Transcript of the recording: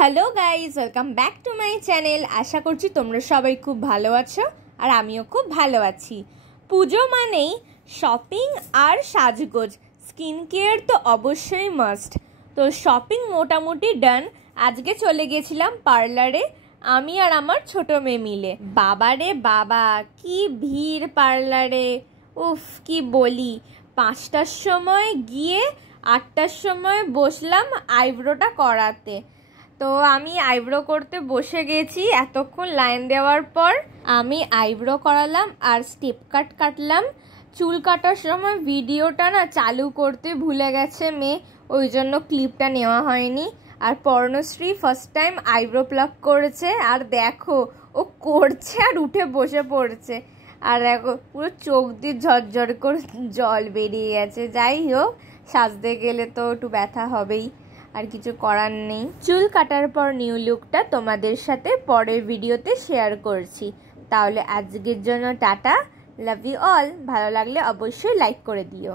Hello guys, welcome back to my channel. আশা করছি তোমরা সবাই খুব ভালো আছো আর আমিও খুব ভালো আছি। পুজো মানেই শপিং আর সাজগোজ, স্কিন কেয়ার তো অবশ্যই মাস্ট। তো শপিং মোটামুটি ডান। আজকে চলে গেছিলাম পার্লারে, আমি আর আমার ছোট মেয়ে মিলে। বাবারে বাবা, কি ভিড় পার্লারে! উফ, কি বলি। 5টার সময় গিয়ে 8টার সময় বসলাম আইব্রোটা করাতে। তো আমি আইব্রো করতে বসে গেছি। এতক্ষণ লাইন দেওয়ার পর আমি আইব্রো করালাম আর স্টেপ কাট কাটলাম। চুল কাটার সময় ভিডিওটা না চালু করতে ভুলে গেছে মেয়ে, ওই জন্য ক্লিপটা নেওয়া হয়নি। আর Parnashree first time eyebrow pluck করেছে, আর দেখো ও করছে আর উঠে বসে পড়ছে। আর দেখো পুরো চোখ দিয়ে ঝরঝর করে জল বেরিয়ে গেছে। যাই হোক, সাজতে গেলে তো একটু ব্যথা হবেই, আর কিছু করার নেই। চুল কাটার পর নিউ লুকটা তোমাদের সাথে পরের ভিডিওতে শেয়ার করছি। তাহলে আজকের জন্য টাটা, লাভ ইউ অল। ভালো লাগলে অবশ্যই লাইক করে দিও।